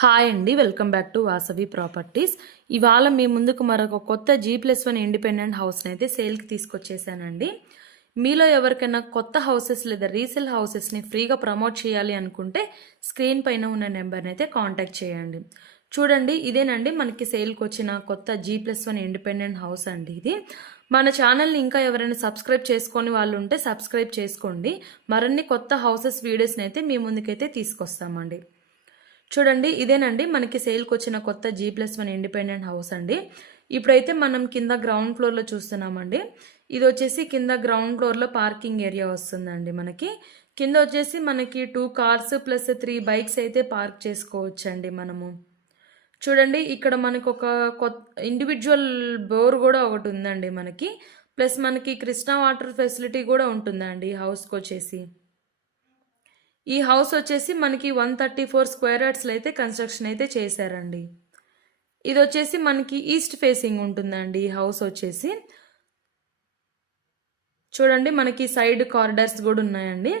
Hi అండి, welcome back to Vasavi properties. ఇవాళ మీ ముందుకు మరొక కొత్త G+1 ఇండిపెండెంట్ హౌస్ని అయితే సేల్కి తీసుకొచ్చేసానండి. మీలో ఎవరికైనా కొత్త హౌసెస్ లేదా రీసేల్ హౌసెస్ని ఫ్రీగా ప్రమోట్ చేయాలి అనుకుంటే స్క్రీన్ పైన ఉన్న నెంబర్ని అయితే కాంటాక్ట్ చేయండి. చూడండి, ఇదేనండి మనకి సేల్కి వచ్చిన కొత్త G+1 ఇండిపెండెంట్ హౌస్ అండి. ఇది మన ఛానల్ని ఇంకా ఎవరైనా సబ్స్క్రైబ్ చేసుకొని వాళ్ళు ఉంటే సబ్స్క్రైబ్ చేసుకోండి. మరిన్ని కొత్త హౌసెస్ వీడియోస్ని అయితే మీ ముందుకైతే తీసుకొస్తామండి. చూడండి, ఇదేనండి మనకి సేల్కి వచ్చిన కొత్త G+1 ఇండిపెండెంట్ హౌస్ అండి. ఇప్పుడైతే మనం కింద గ్రౌండ్ ఫ్లోర్లో చూస్తున్నామండి. ఇది వచ్చేసి కింద గ్రౌండ్ ఫ్లోర్లో పార్కింగ్ ఏరియా వస్తుందండి. మనకి కింద వచ్చేసి మనకి 2 కార్స్ ప్లస్ 3 బైక్స్ అయితే పార్క్ చేసుకోవచ్చండి మనము. చూడండి, ఇక్కడ మనకు ఒక కొత్త ఇండివిజువల్ బోర్ కూడా ఒకటి ఉందండి మనకి. ప్లస్ మనకి కృష్ణా వాటర్ ఫెసిలిటీ కూడా ఉంటుందండి ఈ హౌస్కి వచ్చేసి. ఈ హౌస్ వచ్చేసి మనకి 134 స్క్వేర్ యార్డ్స్లో అయితే కన్స్ట్రక్షన్ అయితే చేశారండి. ఇది వచ్చేసి మనకి ఈస్ట్ ఫేసింగ్ ఉంటుందండి ఈ హౌస్ వచ్చేసి. చూడండి, మనకి సైడ్ కారిడార్స్ కూడా ఉన్నాయండి.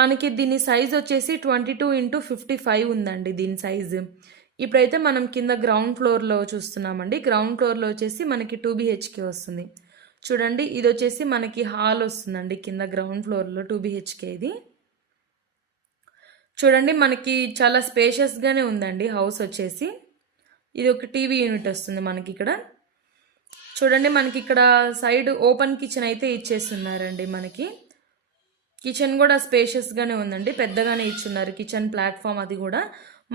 మనకి దీని సైజ్ వచ్చేసి 22x55 ఉందండి దీని సైజు. ఇప్పుడైతే మనం కింద గ్రౌండ్ ఫ్లోర్లో చూస్తున్నామండి. గ్రౌండ్ ఫ్లోర్లో వచ్చేసి మనకి 2 BHK వస్తుంది. చూడండి, ఇది వచ్చేసి మనకి హాల్ వస్తుందండి కింద గ్రౌండ్ ఫ్లోర్లో 2 BHK ఇది. చూడండి, మనకి చాలా స్పేషియస్గానే ఉందండి హౌస్ వచ్చేసి. ఇది ఒక టీవీ యూనిట్ వస్తుంది మనకి ఇక్కడ. చూడండి, మనకి ఇక్కడ సైడ్ ఓపెన్ కిచెన్ అయితే ఇచ్చేస్తున్నారండి. మనకి కిచెన్ కూడా స్పేషియస్గానే ఉందండి, పెద్దగానే ఇచ్చున్నారు కిచెన్ ప్లాట్ఫామ్. అది కూడా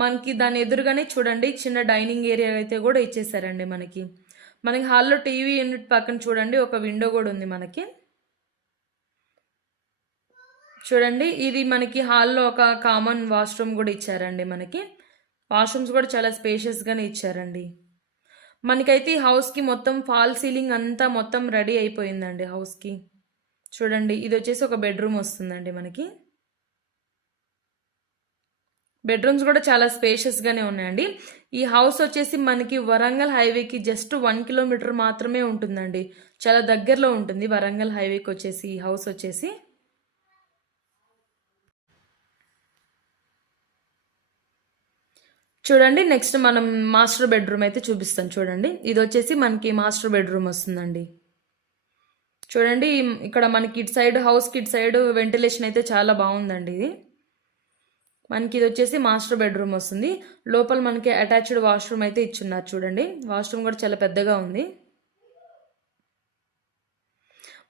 మనకి దాని ఎదురుగానే చూడండి చిన్న డైనింగ్ ఏరియా అయితే కూడా ఇచ్చేసారండి మనకి. హాల్లో టీవీ యూనిట్ పక్కన చూడండి ఒక విండో కూడా ఉంది మనకి. చూడండి, ఇది మనకి హాల్లో ఒక కామన్ వాష్రూమ్ కూడా ఇచ్చారండి మనకి. వాష్రూమ్స్ కూడా చాలా స్పేషియస్గానే ఇచ్చారండి. మనకైతే ఈ హౌస్కి మొత్తం ఫాల్ సీలింగ్ అంతా మొత్తం రెడీ అయిపోయిందండి హౌస్కి. చూడండి, ఇది వచ్చేసి ఒక బెడ్రూమ్ వస్తుందండి మనకి. బెడ్రూమ్స్ కూడా చాలా స్పేషియస్గానే ఉన్నాయండి. ఈ హౌస్ వచ్చేసి మనకి వరంగల్ హైవేకి జస్ట్ 1 కిలోమీటర్ మాత్రమే ఉంటుందండి. చాలా దగ్గరలో ఉంటుంది వరంగల్ హైవేకి వచ్చేసి ఈ హౌస్ వచ్చేసి. చూడండి, నెక్స్ట్ మనం మాస్టర్ బెడ్రూమ్ అయితే చూపిస్తాం. చూడండి, ఇది వచ్చేసి మనకి మాస్టర్ బెడ్రూమ్ వస్తుందండి. చూడండి, ఇక్కడ మనకి ఇటు సైడ్ హౌస్కి ఇటు సైడ్ వెంటిలేషన్ అయితే చాలా బాగుందండి. ఇది మనకి ఇది వచ్చేసి మాస్టర్ బెడ్రూమ్ వస్తుంది. లోపల మనకి అటాచ్డ్ వాష్రూమ్ అయితే ఇచ్చున్నారు. చూడండి, వాష్రూమ్ కూడా చాలా పెద్దగా ఉంది.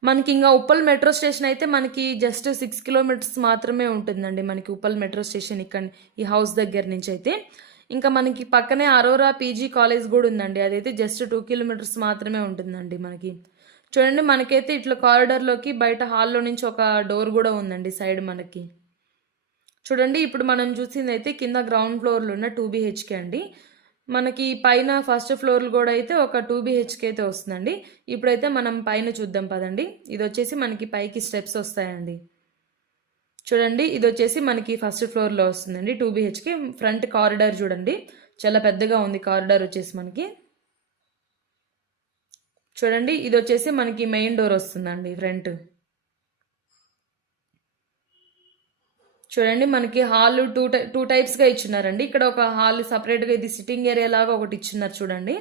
మనకి ఇంకా ఉప్పల్ మెట్రో స్టేషన్ అయితే మనకి జస్ట్ 6 కిలోమీటర్స్ మాత్రమే ఉంటుందండి మనకి ఉప్పల్ మెట్రో స్టేషన్ ఇక్కడ ఈ హౌస్ దగ్గర నుంచి అయితే. ఇంకా మనకి పక్కనే అరోరా PG కాలేజ్ కూడా ఉందండి. అదైతే జస్ట్ 2 కిలోమీటర్స్ మాత్రమే ఉంటుందండి మనకి. చూడండి, మనకైతే ఇట్లా కారిడార్లోకి బయట హాల్లో నుంచి ఒక డోర్ కూడా ఉందండి సైడ్ మనకి. చూడండి, ఇప్పుడు మనం చూసింది అయితే కింద గ్రౌండ్ ఫ్లోర్లో ఉన్న 2 BHK అండి. మనకి పైన ఫస్ట్ ఫ్లోర్ కూడా అయితే ఒక 2 BHK అయితే వస్తుందండి. ఇప్పుడైతే మనం పైన చూద్దాం పదండి. ఇది వచ్చేసి మనకి పైకి స్టెప్స్ వస్తాయండి. చూడండి, ఇది వచ్చేసి మనకి ఫస్ట్ ఫ్లోర్లో వస్తుందండి 2 BHK. ఫ్రంట్ కారిడార్ చూడండి చాలా పెద్దగా ఉంది కారిడార్ వచ్చేసి మనకి. చూడండి, ఇది వచ్చేసి మనకి మెయిన్ డోర్ వస్తుందండి ఫ్రంట్. చూడండి, మనకి హాల్ టూ టైప్స్గా ఇచ్చున్నారండి. ఇక్కడ ఒక హాల్ సపరేట్గా ఇది సిట్టింగ్ ఏరియా లాగా ఒకటి ఇచ్చున్నారు. చూడండి,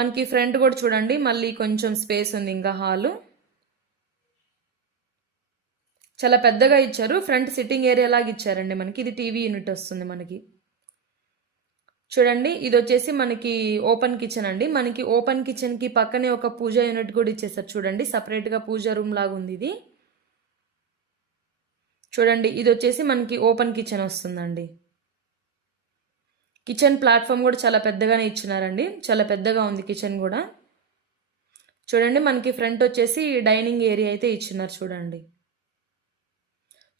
మనకి ఫ్రంట్ కూడా చూడండి మళ్ళీ కొంచెం స్పేస్ ఉంది. ఇంకా హాలు చాలా పెద్దగా ఇచ్చారు. ఫ్రంట్ సిట్టింగ్ ఏరియా లాగా ఇచ్చారండి మనకి. ఇది టీవీ యూనిట్ వస్తుంది మనకి. చూడండి, ఇది వచ్చేసి మనకి ఓపెన్ కిచెన్ అండి. మనకి ఓపెన్ కిచెన్కి పక్కనే ఒక పూజా యూనిట్ కూడా ఇచ్చేసారు. చూడండి, సపరేట్గా పూజా రూమ్ లాగా ఉంది ఇది. చూడండి, ఇది వచ్చేసి మనకి ఓపెన్ కిచెన్ వస్తుందండి. కిచెన్ ప్లాట్ఫామ్ కూడా చాలా పెద్దగానే ఇచ్చినారండి. చాలా పెద్దగా ఉంది కిచెన్ కూడా. చూడండి, మనకి ఫ్రంట్ వచ్చేసి డైనింగ్ ఏరియా అయితే ఇచ్చినారు.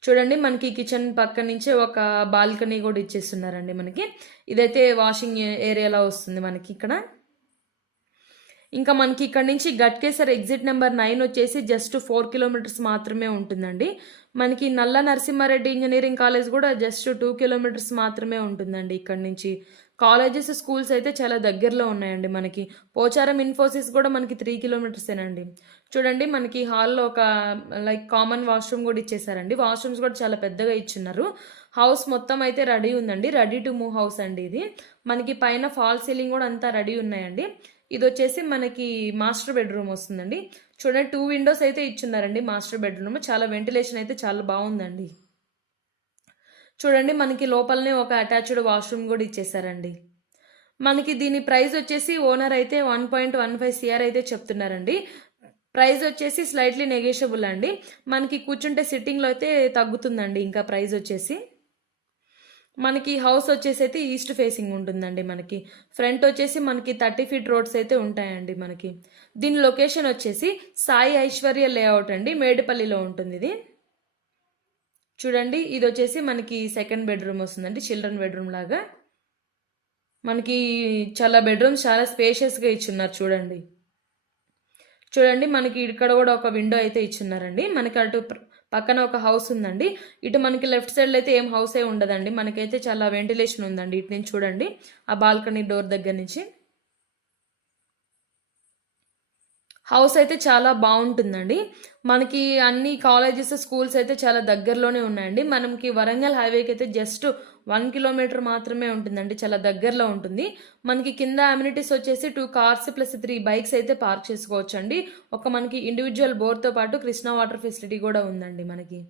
చూడండి, మనకి కిచెన్ పక్క నుంచే ఒక బాల్కనీ కూడా ఇచ్చేస్తున్నారండి మనకి. ఇదైతే వాషింగ్ ఏరియాలో వస్తుంది మనకి ఇక్కడ. ఇంకా మనకి ఇక్కడ నుంచి గట్కేసర్ ఎగ్జిట్ నెంబర్ 9 వచ్చేసి జస్ట్ 4 కిలోమీటర్స్ మాత్రమే ఉంటుందండి. మనకి నల్ల నరసింహారెడ్డి ఇంజనీరింగ్ కాలేజ్ కూడా జస్ట్ 2 కిలోమీటర్స్ మాత్రమే ఉంటుందండి ఇక్కడ నుంచి. కాలేజెస్ స్కూల్స్ అయితే చాలా దగ్గరలో ఉన్నాయండి మనకి. పోచారం ఇన్ఫోసిస్ కూడా మనకి 3 కిలోమీటర్సేనండి. చూడండి, మనకి హాల్లో ఒక కామన్ వాష్రూమ్ కూడా ఇచ్చేసారండి. వాష్రూమ్స్ కూడా చాలా పెద్దగా ఇచ్చున్నారు. హౌస్ మొత్తం అయితే రెడీ ఉందండి. రెడీ టు మూవ్ హౌస్ అండి ఇది. మనకి పైన ఫాల్ సీలింగ్ కూడా అంతా రెడీ ఉన్నాయండి. ఇది వచ్చేసి మనకి మాస్టర్ బెడ్రూమ్ వస్తుందండి. చూడండి 2 విండోస్ అయితే ఇచ్చున్నారండి మాస్టర్ బెడ్రూమ్. చాలా వెంటిలేషన్ అయితే చాలా బాగుందండి. చూడండి మనకి లోపలనే ఒక అటాచ్డ్ వాష్రూమ్ కూడా ఇచ్చేసారండి. మనకి దీని ప్రైస్ వచ్చేసి ఓనర్ అయితే 1.15 CR అయితే చెప్తున్నారండి. ప్రైస్ వచ్చేసి స్లైట్లీ నెగోషియబుల్ అండి. మనకి కూర్చుంటే సిట్టింగ్లో అయితే తగ్గుతుందండి ఇంకా ప్రైస్ వచ్చేసి. మనకి హౌస్ వచ్చేసి అయితే ఈస్ట్ ఫేసింగ్ ఉంటుందండి. మనకి ఫ్రంట్ వచ్చేసి మనకి 30 ఫీట్ రోడ్స్ అయితే ఉంటాయండి మనకి. దీని లొకేషన్ వచ్చేసి సాయి ఐశ్వర్య లేఅవుట్ అండి, మేడిపల్లిలో ఉంటుంది ఇది. చూడండి ఇది వచ్చేసి మనకి సెకండ్ బెడ్రూమ్ వస్తుందండి, చిల్డ్రన్ బెడ్రూమ్ లాగా. మనకి చాలా బెడ్రూమ్స్ చాలా స్పేషియస్గా ఇచ్చున్నారు చూడండి. చూడండి మనకి ఇక్కడ కూడా ఒక విండో అయితే ఇచ్చున్నారండి. మనకి అటు పక్కన ఒక హౌస్ ఉందండి. ఇటు మనకి లెఫ్ట్ సైడ్లో అయితే ఏం హౌస్ ఏ ఉండదండి. మనకైతే చాలా వెంటిలేషన్ ఉందండి ఇటు నుంచి చూడండి, ఆ బాల్కనీ డోర్ దగ్గర నుంచి. హౌస్ అయితే చాలా బాగుంటుందండి. మనకి అన్ని కాలేజెస్ స్కూల్స్ అయితే చాలా దగ్గరలోనే ఉన్నాయండి. మనకి వరంగల్ హైవేకి అయితే జస్ట్ 1 కిలోమీటర్ మాత్రమే ఉంటుందండి, చాలా దగ్గరలో ఉంటుంది. మనకి కింద అమ్యూనిటీస్ వచ్చేసి 2 కార్స్ ప్లస్ 3 బైక్స్ అయితే పార్క్ చేసుకోవచ్చు అండి. ఒక మనకి ఇండివిజువల్ బోర్తో పాటు కృష్ణా వాటర్ ఫెసిలిటీ కూడా ఉందండి మనకి.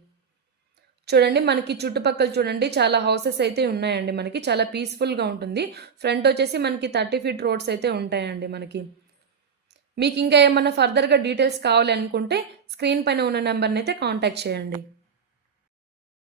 చూడండి మనకి చుట్టుపక్కల చూడండి చాలా హౌసెస్ అయితే ఉన్నాయండి. మనకి చాలా పీస్ఫుల్గా ఉంటుంది. ఫ్రంట్ వచ్చేసి మనకి 30 ఫీట్ రోడ్స్ అయితే ఉంటాయండి మనకి. మీకు ఇంకా ఏమన్నా ఫర్దర్గా డీటెయిల్స్ కావాలి అనుకుంటే స్క్రీన్ పైన ఉన్న నెంబర్ని అయితే కాంటాక్ట్ చేయండి.